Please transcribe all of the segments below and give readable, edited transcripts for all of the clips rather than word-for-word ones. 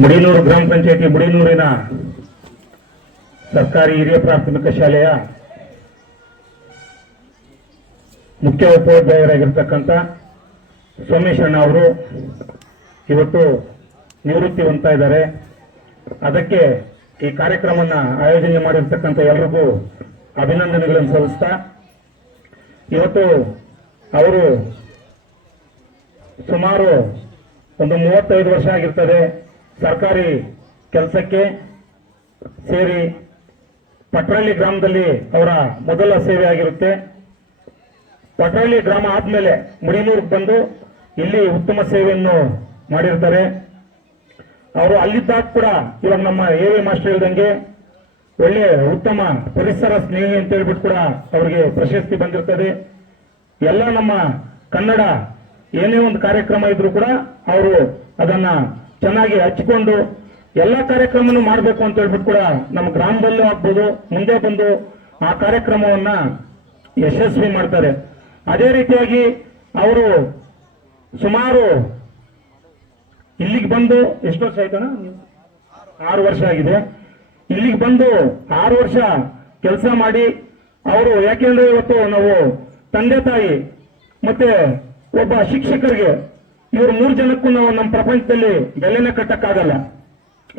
ಮುಡಿನೂರು ಗ್ರಾಮ ಪಂಚಾಯತಿ ಮುಡಿನೂರಿನ ಸರ್ಕಾರಿ ಹಿರಿಯ ಪ್ರಾಥಮಿಕ ಶಾಲೆಯ ಮುಖ್ಯ ಉಪಾಧ್ಯಾಯರಾಗಿರ್ತಕ್ಕಂಥ ಸೋಮೇಶಣ್ಣ ಅವರು ಇವತ್ತು ನಿವೃತ್ತಿ ಹೊಂದ್ತಾ ಇದ್ದಾರೆ. ಅದಕ್ಕೆ ಈ ಕಾರ್ಯಕ್ರಮವನ್ನು ಆಯೋಜನೆ ಮಾಡಿರ್ತಕ್ಕಂಥ ಎಲ್ರಿಗೂ ಅಭಿನಂದನೆಗಳನ್ನು ಸಲ್ಲಿಸ್ತಾ, ಇವತ್ತು ಅವರು ಸುಮಾರು ಒಂದು 35 ವರ್ಷ ಆಗಿರ್ತದೆ ಸರ್ಕಾರಿ ಕೆಲಸಕ್ಕೆ ಸೇರಿ ಪಟ್ರಳ್ಳಿ ಗ್ರಾಮದಲ್ಲಿ ಅವರ ಮೊದಲ ಸೇವೆ ಆಗಿರುತ್ತೆ. ಪಟ್ರಳ್ಳಿ ಗ್ರಾಮ ಆದ್ಮೇಲೆ ಮುಡಿನೂರಿಗೆ ಬಂದು ಇಲ್ಲಿ ಉತ್ತಮ ಸೇವೆಯನ್ನು ಮಾಡಿರ್ತಾರೆ. ಅವರು ಅಲ್ಲಿದ್ದಾಗ ಕೂಡ ಇವಾಗ ನಮ್ಮ ಎ ಮಾಸ್ಟರ್ ಹೇಳ್ದಂಗೆ ಒಳ್ಳೆ ಉತ್ತಮ ಪರಿಸರ ಸ್ನೇಹಿ ಅಂತ ಹೇಳ್ಬಿಟ್ಟು ಕೂಡ ಅವರಿಗೆ ಪ್ರಶಸ್ತಿ ಬಂದಿರ್ತದೆ. ಎಲ್ಲ ನಮ್ಮ ಕನ್ನಡ ಏನೇ ಒಂದು ಕಾರ್ಯಕ್ರಮ ಇದ್ರೂ ಕೂಡ ಅವರು ಅದನ್ನ ಚೆನ್ನಾಗಿ ಹಚ್ಚಿಕೊಂಡು ಎಲ್ಲ ಕಾರ್ಯಕ್ರಮವನ್ನು ಮಾಡಬೇಕು ಅಂತ ಹೇಳ್ಬಿಟ್ಟು ಕೂಡ ನಮ್ಮ ಗ್ರಾಮದಲ್ಲೂ ಆಗ್ಬೋದು ಮುಂದೆ ಬಂದು ಆ ಕಾರ್ಯಕ್ರಮವನ್ನ ಯಶಸ್ವಿ ಮಾಡ್ತಾರೆ. ಅದೇ ರೀತಿಯಾಗಿ ಅವರು ಸುಮಾರು ಇಲ್ಲಿಗೆ ಬಂದು ಎಷ್ಟು ವರ್ಷ ಆಯ್ತಣ್ಣ? 6 ವರ್ಷ ಆಗಿದೆ. ಇಲ್ಲಿಗೆ ಬಂದು 6 ವರ್ಷ ಕೆಲಸ ಮಾಡಿ ಅವರು, ಯಾಕೆಂದ್ರೆ ಇವತ್ತು ನಾವು ತಂದೆ ತಾಯಿ ಮತ್ತೆ ಒಬ್ಬ ಶಿಕ್ಷಕರಿಗೆ ಇವರು 3 ಜನಕ್ಕೂ ನಾವು ನಮ್ಮ ಪ್ರಪಂಚದಲ್ಲಿ ಬೆಲೆನ ಕಟ್ಟಕ್ಕಾಗಲ್ಲ.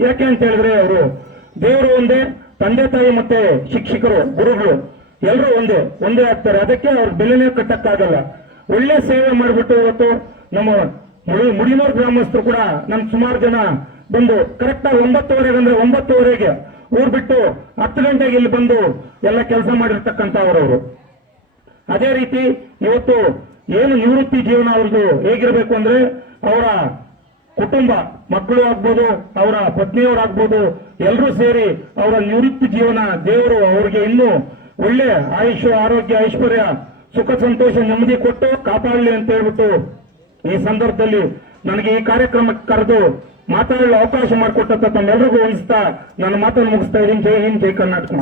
ಯಾಕೆ ಅಂತ ಹೇಳಿದ್ರೆ ಅವರು ದೇವರು ಒಂದೇ, ತಂದೆ ತಾಯಿ ಮತ್ತೆ ಶಿಕ್ಷಕರು ಗುರುಗಳು ಎಲ್ಲರೂ ಒಂದೇ ಆಗ್ತಾರೆ. ಅದಕ್ಕೆ ಅವ್ರ ಬೆಲೆನೇ ಕಟ್ಟಕ್ಕಾಗಲ್ಲ. ಒಳ್ಳೆ ಸೇವೆ ಮಾಡಿಬಿಟ್ಟು ಇವತ್ತು ನಮ್ಮ ಮುಡಿನೂರು ಗ್ರಾಮಸ್ಥರು ಕೂಡ ನಮ್ ಸುಮಾರು ಜನ ಬಂದು ಕರೆಕ್ಟಾಗಿ 9:15 ಅಂದ್ರೆ 9:15ಗೆ ಊರ್ ಬಿಟ್ಟು 10 ಗಂಟೆಗೆ ಇಲ್ಲಿ ಬಂದು ಎಲ್ಲ ಕೆಲಸ ಮಾಡಿರ್ತಕ್ಕಂಥವ್ರವರು. ಅದೇ ರೀತಿ ಇವತ್ತು ಏನು ನಿವೃತ್ತಿ ಜೀವನ ಅವ್ರದ್ದು ಹೇಗಿರಬೇಕು ಅಂದ್ರೆ ಅವರ ಕುಟುಂಬ, ಮಕ್ಕಳು ಆಗ್ಬೋದು, ಅವರ ಪತ್ನಿಯವರಾಗ್ಬೋದು, ಎಲ್ಲರೂ ಸೇರಿ ಅವರ ನಿವೃತ್ತಿ ಜೀವನ ದೇವರು ಅವ್ರಿಗೆ ಇನ್ನೂ ಒಳ್ಳೆ ಆಯುಷ್ಯ, ಆರೋಗ್ಯ, ಐಶ್ವರ್ಯ, ಸುಖ, ಸಂತೋಷ, ನೆಮ್ಮದಿ ಕೊಟ್ಟು ಕಾಪಾಡಲಿ ಅಂತ ಹೇಳ್ಬಿಟ್ಟು ಈ ಸಂದರ್ಭದಲ್ಲಿ ನನಗೆ ಈ ಕಾರ್ಯಕ್ರಮಕ್ಕೆ ಕರೆದು ಮಾತಾಡಲು ಅವಕಾಶ ಮಾಡಿಕೊಟ್ಟ ತಮ್ಮೆಲ್ಲರಿಗೂ ವಂದಿಸ್ತಾ ನನ್ನ ಮಾತನ್ನು ಮುಗಿಸ್ತಾ ಇದ್ದೀನಿ. ಜೈ ಹಿಂದ್, ಜೈ ಕರ್ನಾಟಕ.